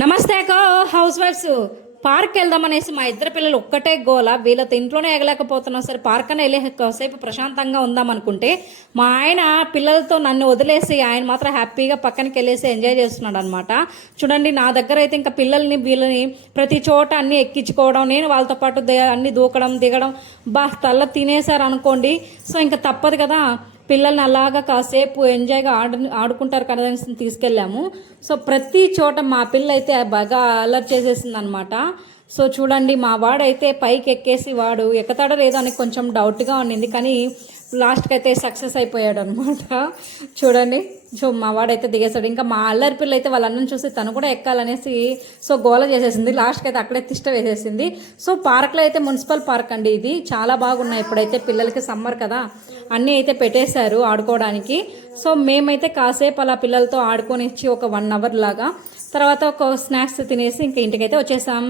నమస్తే అక్క. House wives park వెళ్దామనేసి మా ఇద్దరు పిల్లలు ఒక్కటే గోల. వీళ్ళతో ఇంట్లోనే ఎగలేకపోతున్నాం. సరే పార్క్ అని వెళ్ళి కాసేపు ప్రశాంతంగా ఉందాం అనుకుంటే మా ఆయన పిల్లలతో నన్ను వదిలేసి ఆయన మాత్రం హ్యాపీగా పక్కనకి వెళ్ళేసి ఎంజాయ్ చేస్తున్నాడు అనమాట. చూడండి, నా దగ్గర అయితే ఇంకా పిల్లల్ని వీళ్ళని ప్రతి చోట అన్ని ఎక్కించుకోవడం, నేను వాళ్ళతో పాటు అన్ని దూకడం దిగడం తల్ల తినేశారు అనుకోండి. సో ఇంకా తప్పదు కదా, పిల్లల్ని అలాగా కాసేపు ఎంజాయ్గా ఆడుకుంటారు కదా అని తీసుకెళ్ళాము. సో ప్రతి చోట మా పిల్ల అయితే బాగా అలర్ట్ చేసేసింది అనమాట. సో చూడండి, మా వాడైతే పైకి ఎక్కేసి వాడు ఎక్కుతాడో లేదో అని కొంచెం డౌట్గా ఉండింది, కానీ లాస్ట్కి అయితే సక్సెస్ అయిపోయాడు అనమాట. చూడండి, సో మా వాడైతే దిగేశాడు. ఇంకా మా అల్లరి పిల్ల అయితే వాళ్ళ అన్నం చూసి తను కూడా ఎక్కాలనేసి సో గోల చేసేసింది. లాస్ట్కి అయితే అక్కడే తిష్ట వేసేసింది. సో పార్క్లో అయితే మున్సిపల్ పార్క్ అండి, ఇది చాలా బాగున్నాయి. ఇప్పుడైతే పిల్లలకి సమ్మర్ కదా, అన్నీ అయితే పెట్టేశారు ఆడుకోవడానికి. సో మేమైతే కాసేపు అలా పిల్లలతో ఆడుకొని ఇచ్చి ఒక 1 అవర్ లాగా తర్వాత ఒక స్నాక్స్ తినేసి ఇంకా ఇంటికైతే వచ్చేసాం.